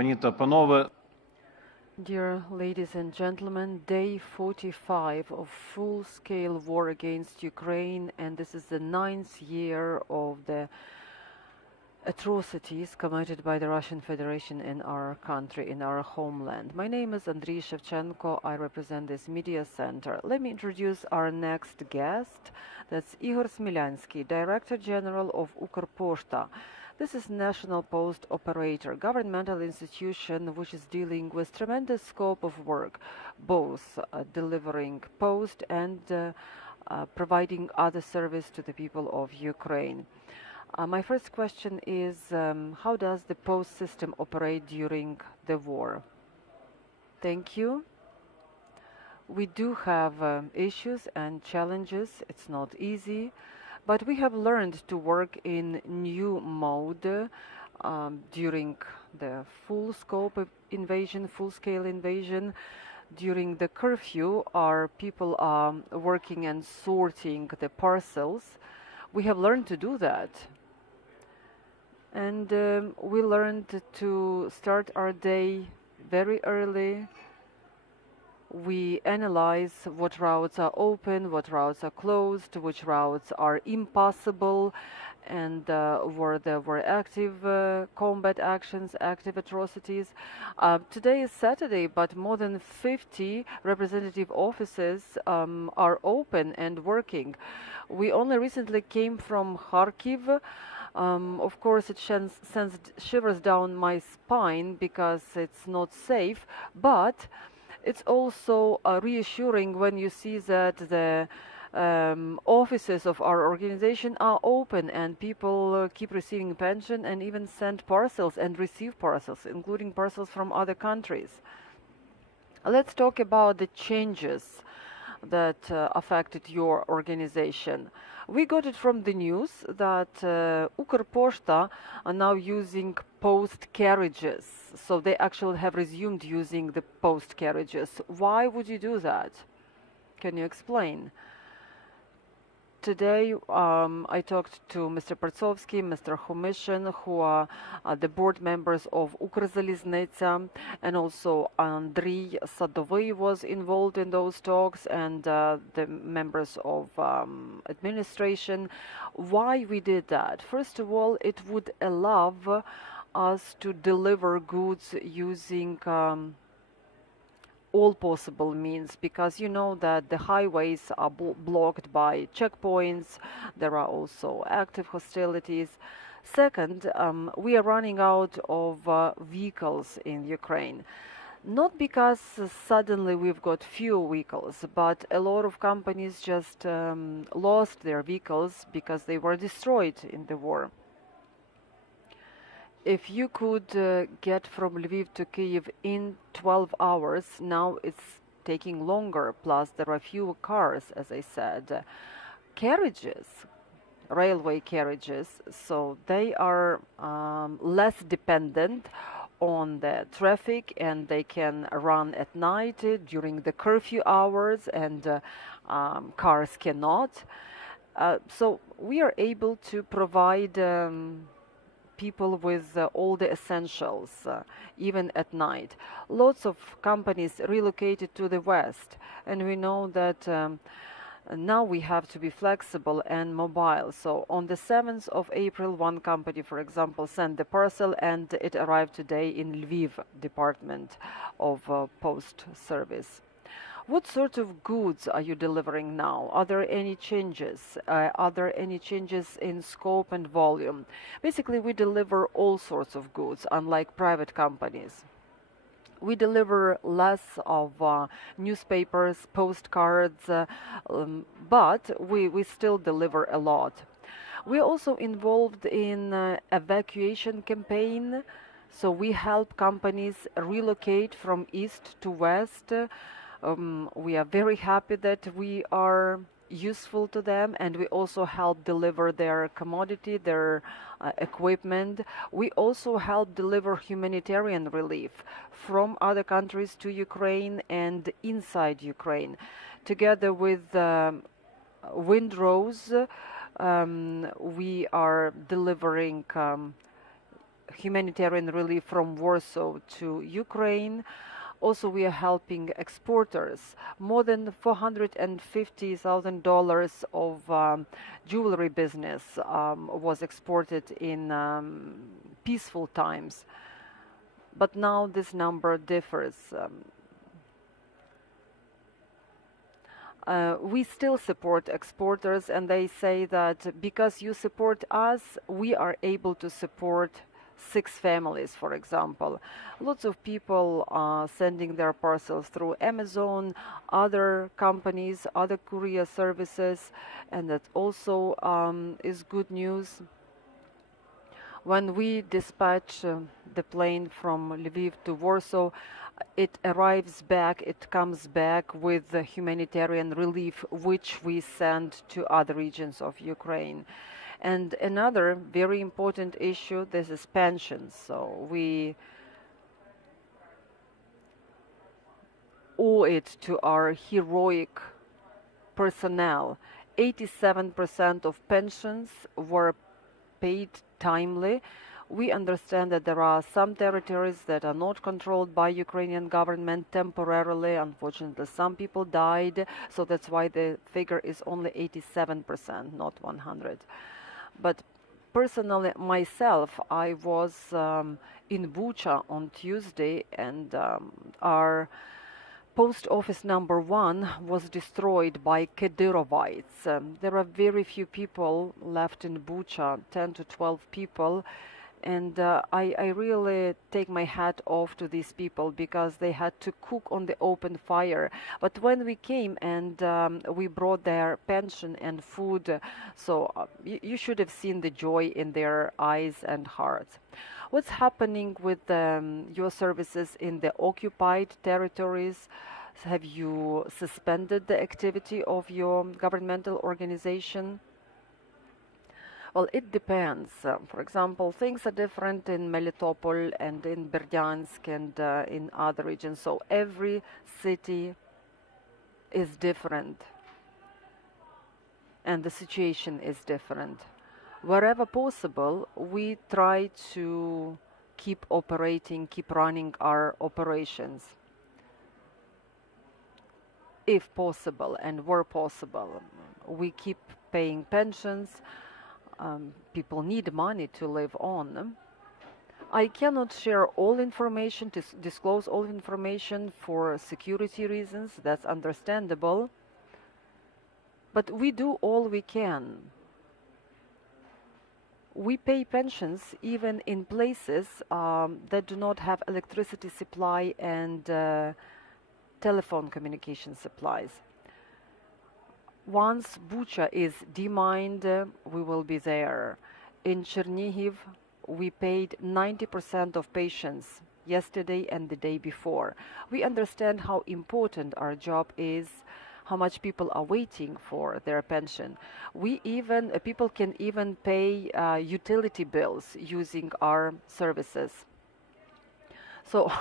Пані та панове, Dear ladies and gentlemen, day 45 of full-scale war against Ukraine, and this is the 9th year of the atrocities committed by the Russian Federation in our country, in our homeland. My name is Andriy Shevchenko. I represent this media center. Let me introduce our next guest. That's Ihor Smilianskyi, Director General of Ukrposhta. This is national post operator, governmental institution which is dealing with tremendous scope of work, both delivering post and providing other service to the people of Ukraine. My first question is, how does the post system operate during the war? Thank you. We do have issues and challenges. It's not easy. But we have learned to work in new mode during the full-scale invasion. During the curfew, our people are working and sorting the parcels. We have learned to do that. And we learned to start our day very early. We analyze what routes are open, what routes are closed, which routes are impossible, and where there were active combat actions, active atrocities. Today is Saturday, but more than 50 representative offices are open and working. We only recently came from Kharkiv. Of course, it sends shivers down my spine because it's not safe, but it's also reassuring when you see that the offices of our organization are open and people keep receiving pension and even send parcels and receive parcels, including parcels from other countries. Let's talk about the changes that affected your organization. We got it from the news that Ukrposhta are now using post carriages. So they actually have resumed using the post carriages. Why would you do that? Can you explain? Today I talked to Mr. Pertsovsky, Mr. Khomyshin, who are the board members of Ukrzaliznytsia, and also Andriy Sadovy was involved in those talks, and the members of administration. Why we did that? First of all, it would allow us to deliver goods using all possible means, because you know that the highways are blocked by checkpoints. There are also active hostilities. Second, we are running out of vehicles in Ukraine. Not because suddenly we've got few vehicles, but a lot of companies just lost their vehicles because they were destroyed in the war. If you could get from Lviv to Kyiv in 12 hours, now it's taking longer, plus there are fewer cars, as I said. Carriages, railway carriages, so they are less dependent on the traffic, and they can run at night during the curfew hours, and cars cannot. So we are able to provide people with all the essentials, even at night. Lots of companies relocated to the West, and we know that now we have to be flexible and mobile. So on the 7th of April, one company, for example, sent the parcel, and it arrived today in Lviv department of post service. What sort of goods are you delivering now? Are there any changes? Are there any changes in scope and volume? Basically, we deliver all sorts of goods, unlike private companies. We deliver less of newspapers, postcards, but we still deliver a lot. We're also involved in evacuation campaign, so we help companies relocate from east to west. We are very happy that we are useful to them, and we also help deliver their commodity, their equipment. We also help deliver humanitarian relief from other countries to Ukraine and inside Ukraine. Together with Windrose, we are delivering humanitarian relief from Warsaw to Ukraine. Also, we are helping exporters. More than $450,000 of jewelry business was exported in peaceful times. But now this number differs. We still support exporters, and they say that because you support us, we are able to support 6 families, for example. Lots of people are sending their parcels through Amazon, other companies, other courier services, and that also is good news. When we dispatch the plane from Lviv to Warsaw, it arrives back, it comes back with the humanitarian relief, which we send to other regions of Ukraine. And another very important issue, this is pensions. So we owe it to our heroic personnel. 87% of pensions were paid timely. We understand that there are some territories that are not controlled by Ukrainian government temporarily. Unfortunately, some people died, so that's why the figure is only 87%, not 100. But personally, myself, I was in Bucha on Tuesday, and our post office number 1 was destroyed by Kadyrovites. There are very few people left in Bucha, 10 to 12 people. And I really take my hat off to these people because they had to cook on the open fire. But when we came and we brought their pension and food, so you should have seen the joy in their eyes and hearts. What's happening with your services in the occupied territories? Have you suspended the activity of your governmental organization? Well, it depends. For example, things are different in Melitopol and in Berdyansk and in other regions. So every city is different and the situation is different. Wherever possible, we try to keep operating, keep running our operations. If possible and where possible, we keep paying pensions. People need money to live on. I cannot share all information, to disclose all information for security reasons. That's understandable. But we do all we can. We pay pensions even in places that do not have electricity supply and telephone communication supplies. Once Bucha is demined, we will be there. In Chernihiv, we paid 90% of patients yesterday and the day before. We understand how important our job is, how much people are waiting for their pension. People can even pay utility bills using our services. So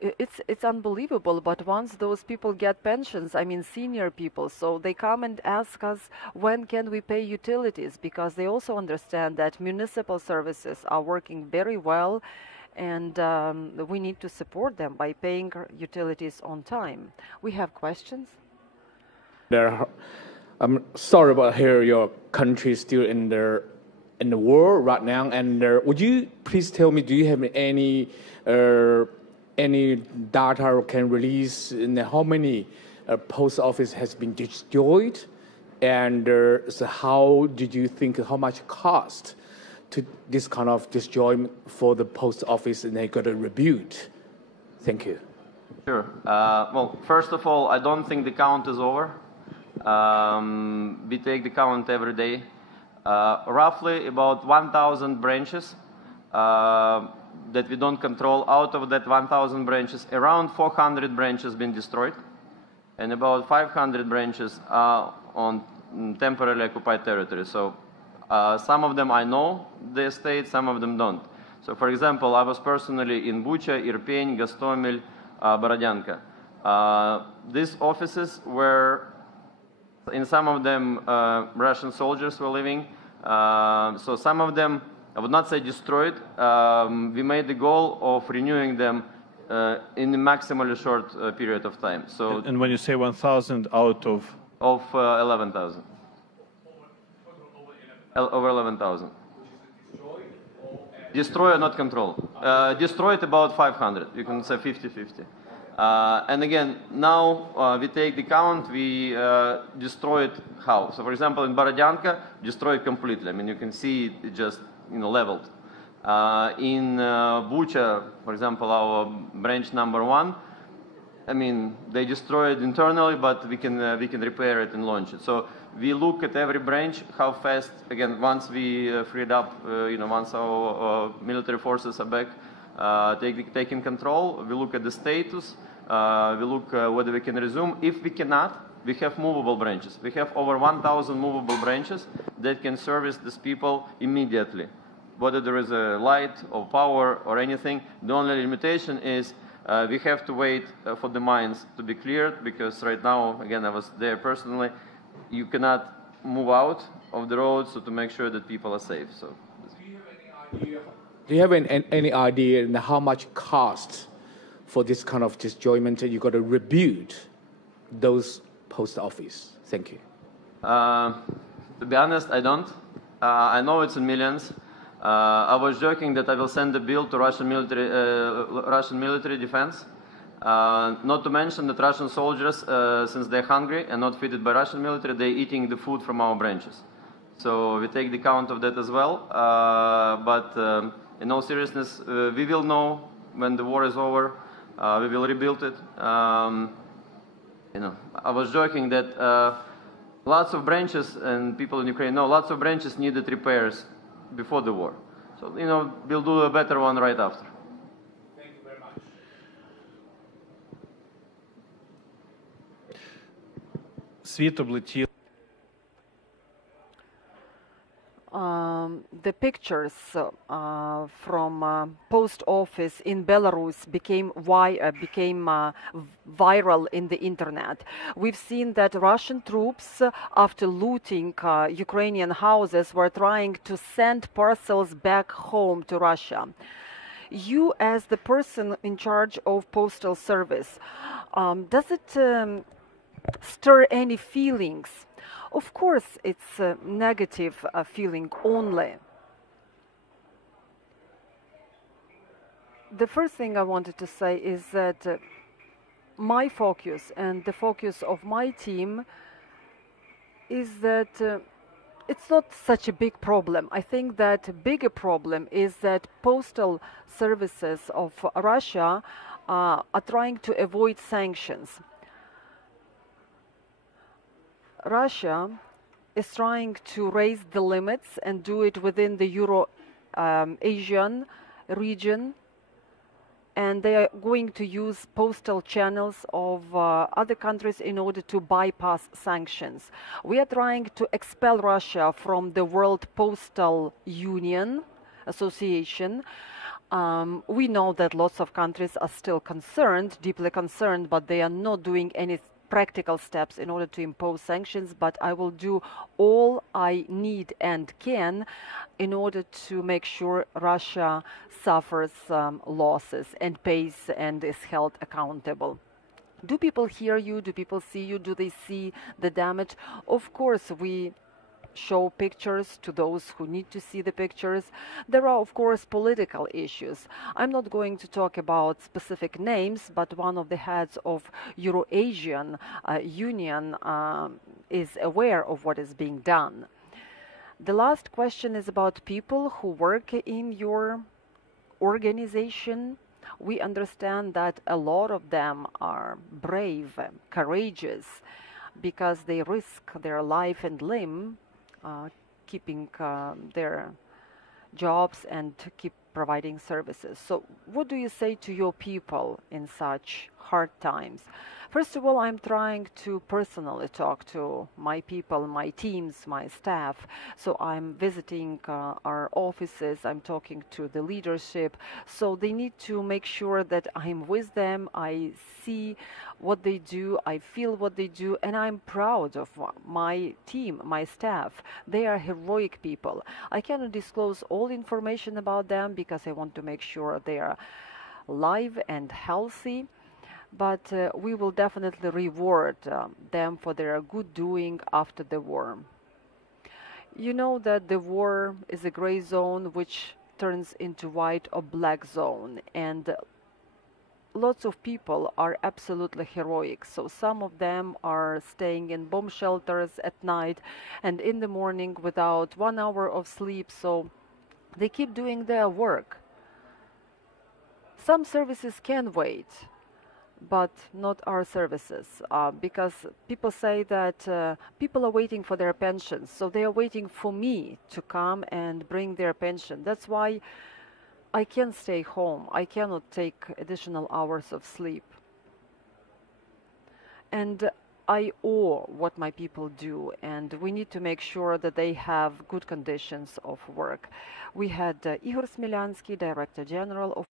it's unbelievable, but once those people get pensions, I mean senior people, so they come and ask us, when can we pay utilities? Because they also understand that municipal services are working very well, and we need to support them by paying utilities on time. We have questions? I'm sorry about here your country is still in the war right now, and would you please tell me, do you have any data can release in how many post office has been destroyed, and so how did you think how much cost to this kind of destroyment for the post office, and they got a rebuild? Thank you. Sure. Well, first of all, I don't think the count is over. We take the count every day. Roughly about 1,000 branches that we don't control. Out of that 1,000 branches, around 400 branches been destroyed, and about 500 branches are on temporarily occupied territory. So some of them I know the estate, some of them don't. So for example, I was personally in Bucha, Irpin, Gostomel, Borodyanka. These offices were, in some of them Russian soldiers were living. So some of them I would not say destroyed. We made the goal of renewing them in a maximally short period of time. So, and when you say 1,000 out of 11,000. Over 11,000. Destroy or not control. Destroyed about 500. You can say 50-50. And again, now we take the count. We destroyed how? So, for example, in Borodyanka, destroyed completely. I mean, you can see it just leveled. In Bucha, for example, our branch number 1. I mean, they destroyed internally, but we can repair it and launch it. So we look at every branch, how fast. Again, once we freed up, once our military forces are back, taking control, we look at the status. We look whether we can resume. If we cannot, we have movable branches. We have over 1,000 movable branches that can service these people immediately, whether there is a light or power or anything. The only limitation is we have to wait for the mines to be cleared, because right now, again, I was there personally, you cannot move out of the road, so to make sure that people are safe. So, do you have any idea in how much cost for this kind of disjointment you got to rebuild those post office? Thank you. To be honest, I don't. I know it's in millions. I was joking that I will send a bill to Russian military defense. Not to mention that Russian soldiers, since they're hungry and not fitted by Russian military, they're eating the food from our branches. So we take the count of that as well. But in all seriousness, we will know when the war is over. We will rebuild it. I was joking that lots of branches, and people in Ukraine know, lots of branches needed repairs before the war. So, we'll do a better one right after. Thank you very much. світ облетів. The pictures from post office in Belarus became viral in the internet. We've seen that Russian troops, after looting Ukrainian houses, were trying to send parcels back home to Russia. You, as the person in charge of postal service, does it stir any feelings? Of course, it's a negative feeling only. The first thing I wanted to say is that my focus and the focus of my team is that it's not such a big problem. I think that a bigger problem is that postal services of Russia are trying to avoid sanctions. Russia is trying to raise the limits and do it within the Euro-Asian region, and they are going to use postal channels of other countries in order to bypass sanctions. We are trying to expel Russia from the World Postal Union Association. We know that lots of countries are still concerned, deeply concerned, but they are not doing any practical steps in order to impose sanctions, but I will do all I need and can in order to make sure Russia suffers losses and pays and is held accountable. Do people hear you? Do people see you? Do they see the damage? Of course, we show pictures to those who need to see the pictures. There are, of course, political issues. I'm not going to talk about specific names, but one of the heads of Euro-Asian Union is aware of what is being done. The last question is about people who work in your organization. We understand that a lot of them are brave, courageous, because they risk their life and limb keeping their jobs and keep providing services. So what do you say to your people in such hard times? First of all, I'm trying to personally talk to my people, my teams, my staff. So I'm visiting our offices, I'm talking to the leadership. So they need to make sure that I'm with them, I see what they do, I feel what they do, and I'm proud of my team, my staff. They are heroic people. I cannot disclose all information about them because I want to make sure they are live and healthy. But we will definitely reward them for their good doing after the war. You know that the war is a gray zone which turns into white or black zone, and lots of people are absolutely heroic. So some of them are staying in bomb shelters at night and in the morning without 1 hour of sleep, so they keep doing their work. Some services can wait, but not our services, because people say that people are waiting for their pensions, so they are waiting for me to come and bring their pension. That's why I can't stay home. I cannot take additional hours of sleep. And I owe what my people do, and we need to make sure that they have good conditions of work. We had Ihor Smilianskyi, Director General of